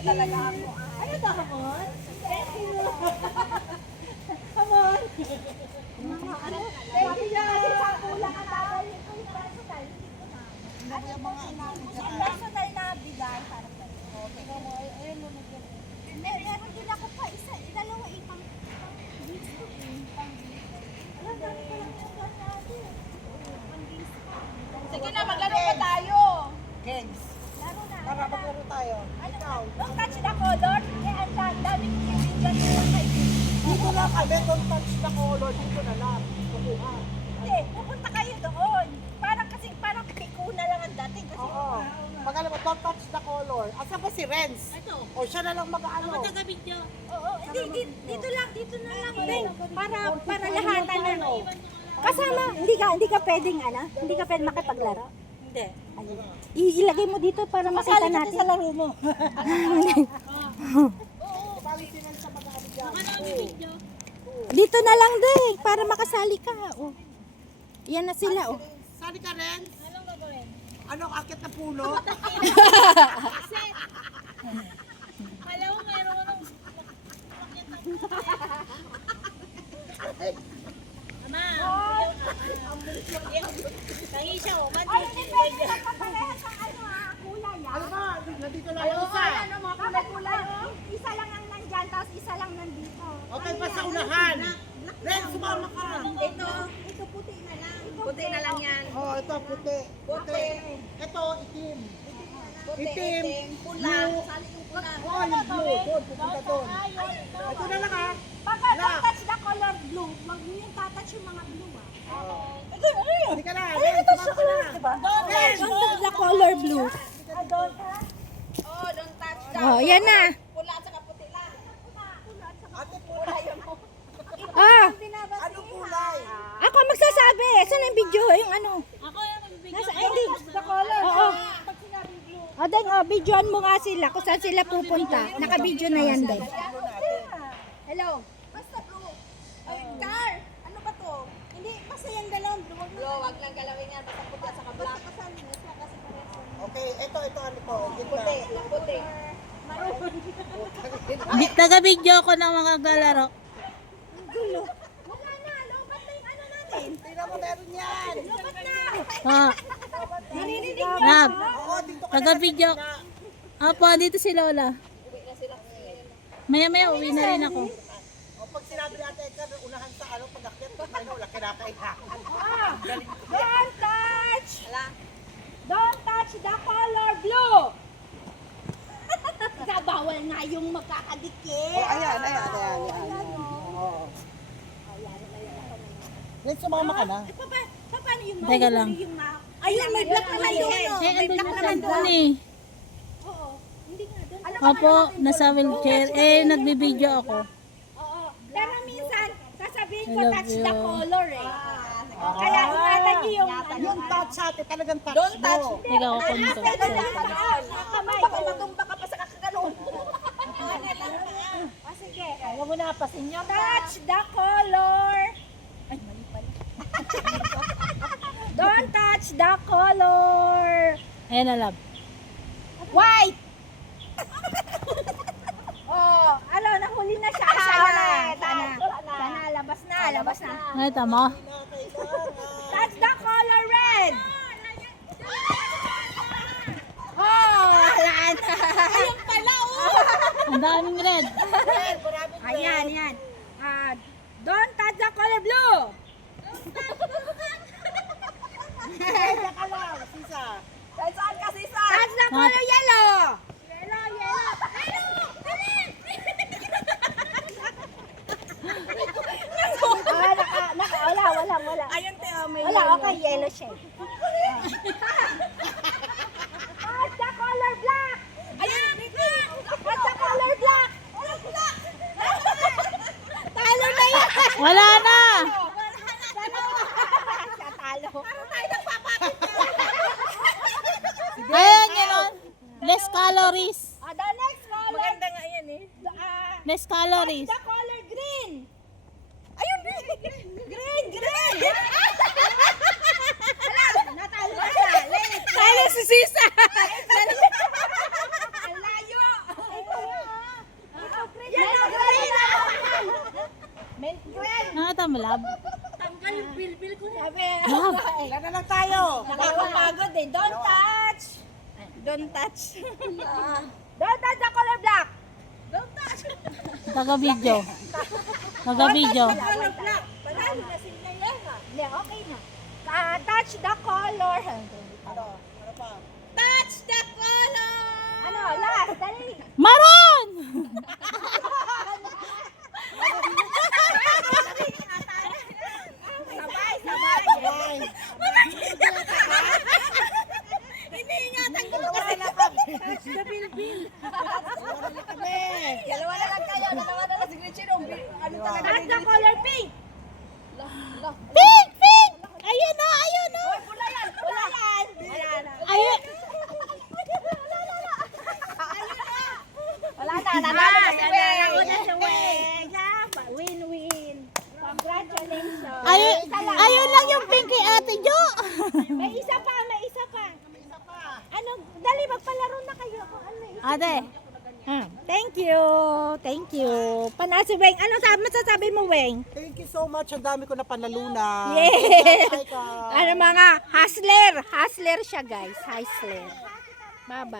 talaga ako. Ano to, Hamon? Thank you. Hamon. Thank you kasi sa kulang ang tatay ko yung personal. Ano yung personal na bigay para sa iyo? Tingnan mo, ayun mo na dyan. Meron din ako pa, dalawa ipang beach ko pang alam, dami pa lang yung gas natin. Pang beach ko. Sige na, maglaro pa tayo. Games. Laro na. Tara, maglaro tayo. Ano? Don't touch the color. Ang daming kaibigan ko lang kaibigan. Dito lang kami, don't touch the color. Dito na lang. Kukuha. Hindi, pupunta kayo doon. Parang piko na lang ang dating kasi. Oo. Pag alam mo, don't touch the color. Asa ba si Renz? Ito. O siya na lang mag-ano. Ako taga-video. Oo, dito na lang. Ben, para lahatan na. Kasama, hindi ka pwedeng makipaglaro. Hindi. Ilagay mo dito para makita natin. Sa laro mo. Bali si Renz sa mag-ano dyan. Dito na lang din para makasali ka. Oh. Yan na sila. Oh. Sali ka, Renz? Anong gagawin? Ano, akit na puno? Alam mo, meron ko nung Ama, tangi siya, Ano ba? Nandito lang yung isa. Isa lang ang nandyan, tapos isa lang nandito. Okay pa sa unahan. Renz, sumama ka. Ito puti na lang. Puti na lang yan. Oh, ito, puti. Puti. Ito, itim. Puti, Itim, pula. blue. Sali yung pula. Oh, yung blue. Doon, pupunta doon. Ito na lang ha. Baka don't touch the color blue. Wag mo yung tatouch yung mga blue Hindi ka na. Ay, Renz, ito sa sumama color, ka na. diba? Don't touch the color blue. Don't touch? Oh, don't touch the Oh, yan na. pula at saka puti lang. Pula at saka Ate, pula yun. Ah, Anong kulay? ako magsasabi. Saan ang video? Yung ano? Ako yung magbibigyan. Nasa, hindi. The color. Oo. Pag sinabing blue. O, then, videoan mo nga sila kung saan sila pupunta. Naka-video na yan din. Hello. Basta blue. Ay, car. Ano ba to? Hindi, basta yung dalawang blue. Wag lang galawin yan. Basta puti at saka black. Basta kasali na siya kasi pareho. Okay, ito, ano to? Puti. Puti. Taga-video ko ng mga galaro. Wala na. Lobat na yung ano natin. Tingnan mo, meron yan. Lobat na. Ah, Naririnig Nab. Oo, dito ka na. Taga-video. Apo, dito si Lola. Maya-maya, uwi na rin ako. O, pag sinabi natin, unahan sa ano, pag-akyat, ano, wala kinakailangan. Don't touch! Don't touch the color blue! Bawal nga yung magkakadikit. Oh, ayan. Oo. Renz, sumama ka na. Paano yung Teka lang. Ayun, may black naman yun. Eh, andun yung cellphone eh. Oo. Hindi nga doon. Opo, nasa wheelchair. Eh, nagbibideo ako. Oo. Pero minsan, sasabihin I ko love touch you. the color eh. Kaya ingatan niyo yung Yung touch sa atin, talagang touch Don't touch. mo. Teka ako po nito. Kamay. Baka matumba ka pa sa kakaganon. Sige. Huwag mo napasin niyo. Touch the color. Ay, mali pala. Don't touch the color. Ayan na, love. White. Oh, ano, nahuli na siya. Sana, labas na. Ay, tama. Touch the color red. Oh, wala na. Ayun pala, oh. Ang daming red. Ayan. Don't touch the color blue. Kaya ka lang, sisa. Saan ka, Sisa? Touch the color yellow. Wala. Ayun, may wala, okay, yellow shade. Touch the color black. Ayun, touch the color black. Talo na yan. Wala na. Talo. Parang tayo nagpapapit. Ayan, yun. Less calories. The next color. Maganda nga yan eh. Less calories. The color green. Ayun, green. Natalo na siya. Talo si Sisa. Ang layo. tayo. Nakakapagod eh. Don't touch. Don't touch. Don't touch the color black. Don't touch. Taga-video. Taga-video. Color black. Panalo na si Nayera. Hindi, okay na. Touch the color. Ano? Ano pa? Touch the color. Ano? Last. Dali. Maroon! Sabay, sabay. Ay. Hindi ingatan ko Dalawa kasi na lang kami. Dalawa na lang kayo. Dalawa na lang si Gretchen. Ano talaga? Touch the color pink. Pink! Pink! Ayun na! Ayun na! Wala yan. Wala yan. Ayun! Wala na. Nanalo na si Weng. Nanalo na si Weng. Win-win. Congratulations. Ayun! Ayun lang yung pink kay Ate Jo! May isa pa. May isa pa. Ano? Dali, magpalaro na kayo. Kung ano isa. Ate! Thank you! Thank you! Panasi Weng! Ano masasabi mo, Weng? Thank you so much. Ang dami ko na panaluna. Yes! Hi, ka. Ano mga hustler! Hustler siya, guys. Hustler. Bye-bye.